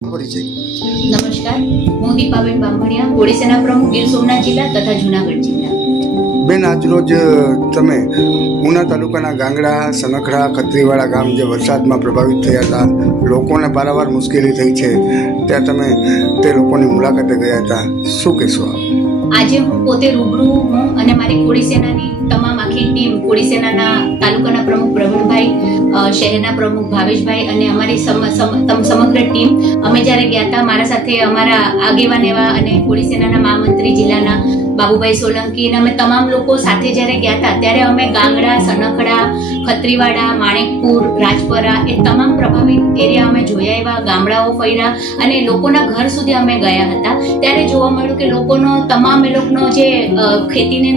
પરિચય. નમસ્કાર, હું દીપાબેન બામણિયા, કોળી સેના પ્રમુખ, ગીર સોમનાથ જિલ્લા તથા જુનાગઢ જિલ્લા. બેન, આજરોજ તમે ઉના તાલુકાના ગાંગડા, સનખડા, ખત્રીવાડા ગામ જે વરસાદમાં પ્રભાવિત થયા હતા, લોકોને પારાવાર મુશ્કેલી થઈ છે, ત્યાં તમે તે લોકોની મુલાકાતે ગયા હતા, શું કહેશો આપ? આજે હું પોતે રૂબરૂ હું અને મારી કોળી સેનાની તમામ આખી ટીમ, કોળી સેનાના તાલુકાના પ્રમુખ પ્રવીણભાઈ, શહેરના પ્રમુખ ભાવેશભાઈ અને અમારી સમગ્ર ટીમ અમે જ્યારે ગયા હતા, મારા સાથે અમારા આગેવાન એવા અને કોળી સેનાના મહામંત્રી જિલ્લાના બાબુભાઈ સોલંકી અને અમે તમામ લોકો સાથે જ્યારે ગયા હતા, ત્યારે અમે ગાંગડા, સનખડા, ખત્રીવાડા, માણેકપુર, રાજપરા એ તમામ પ્રભાવિત એરિયા અમે જોયા, એવા ગામડાઓ ફર્યા અને લોકોના ઘર સુધી અમે ગયા હતા. ત્યારે જોવા મળ્યું કે લોકોનો તમામ એ લોકોનો જે ખેતીને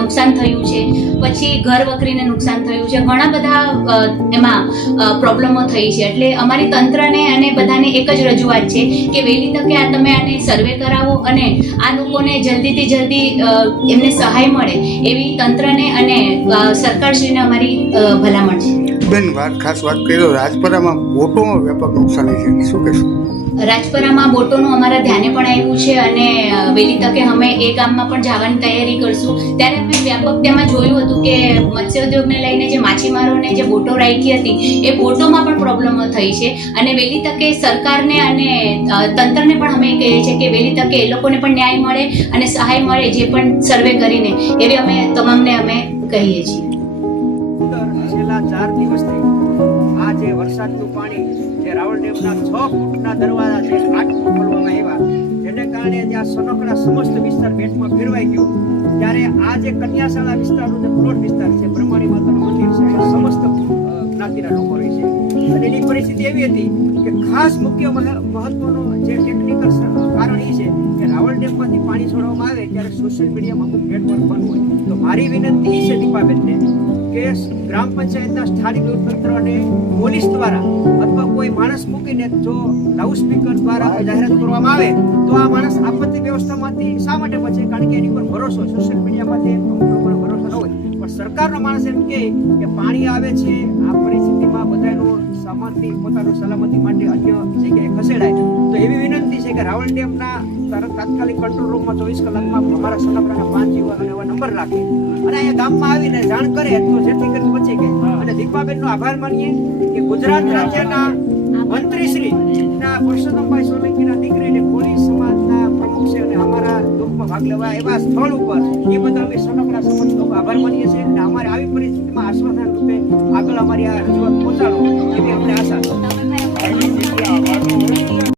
નુકસાન થયું છે, પછી ઘર વખરીને નુકસાન થયું છે, ઘણા બધા એમાં પ્રોબ્લેમો થઈ છે. એટલે અમારી તંત્રને અને બધાને એક જ રજૂઆત છે કે વહેલી તકે આ તમે આને સર્વે કરાવો અને આ લોકોને જલ્દીથી જલ્દી એમને સહાય મળે એવી તંત્રને અને સરકારશ્રીને અમારી ભલામણ છે. બેન, ખાસ વાત કરી તો રાજપરામાં બોટોમાં વ્યાપક નુકસાની છે, શું કહેશો? રાજપરામાં બોટોનું અમારા ધ્યાને પણ આવ્યું છે અને વહેલી તકે અમે એ ગામમાં પણ જવાની તૈયારી કરશું. ત્યારે અમે વ્યાપક તેમાં જોયું હતું કે મત્સ્યોદ્યોગને લઈને જે માછીમારોને જે બોટો રાખી હતી એ બોટોમાં પણ પ્રોબ્લેમો થઈ છે અને વહેલી તકે સરકારને અને તંત્રને પણ અમે કહીએ છીએ કે વહેલી તકે એ લોકોને પણ ન્યાય મળે અને સહાય મળે, જે પણ સર્વે કરીને, એવી અમે તમામને અમે કહીએ છીએ. છેલ્લા 4 દિવસથી આ જે વરસાદનું પાણી જે રાવલ ડેમના 6 ફૂટના દરવાજા છે 8 ફૂટ ખોલવામાં આવ્યા, જેને કારણે જ્યાં સનખડા સમસ્ત વિસ્તાર બેટમાં ફેરવાઈ ગયો, ત્યારે આ જે કન્યાશાળા વિસ્તારનો જે પ્લોટ વિસ્તાર છે, બ્રહ્માણી માતાનું મંદિર છે, એમાં સમસ્ત જ્ઞાતિના લોકો રહે છે. અને એની પરિસ્થિતિ એવી હતી કે ખાસ મુખ્ય મહત્વનું જે ટેકનિકલ કારણ એ છે કે રાવલ ડેમમાંથી પાણી છોડવામાં આવે ત્યારે સોશિયલ મીડિયામાં અમુક નેટવર્ક બંધ હોય. તો મારી વિનંતી એ છે દીપાબેનને કે ગ્રામ પંચાયતના સ્થાનિક તંત્ર અને પોલીસ દ્વારા અથવા કોઈ માણસ મૂકીને જો લાઉડસ્પીકર દ્વારા જાહેરાત કરવામાં આવે તો આ માણસ આપત્તિ વ્યવસ્થામાંથી શા માટે બચે? કારણ કે એની પર ભરોસો, સોશિયલ મીડિયામાંથી અમુક લોકોનો ભરોસો ન હોય, પણ સરકારનો માણસ એમ કહે કે પાણી આવે છે, આ પરિસ્થિતિમાં બધાનો સામાનથી પોતાની સલામતી માટે અન્ય જગ્યાએ ખસેડાય. તો એવી વિનંતી છે કે રાવલ ડેમના તાત્કાલિક કંટ્રોલ રૂમમાં 24 કલાકમાં અમારા સનખડાના 5 યુવાનો એવા નંબર રાખે અને અહીંયા ગામમાં આવીને જાણ કરે તો જેથી કરીને બચી ગઈ. અને દીપાબેનનો આભાર માનીએ કે ગુજરાત રાજ્યના મંત્રીશ્રી ના પરસોત્તમભાઈ સોલંકીના દીકરીને કોળી સમાજના પ્રમુખ છે અને અમારા દુઃખમાં ભાગ લેવા એવા સ્થળ ઉપર એ બધા અમે સનખડા સમાજ લોકો આભાર માનીએ છીએ અને અમારે આવી પરિસ્થિતિમાં આશ્વાસન રૂપે આગળ અમારી આ રજૂઆત પહોંચાડો એવી અમને આશા છે.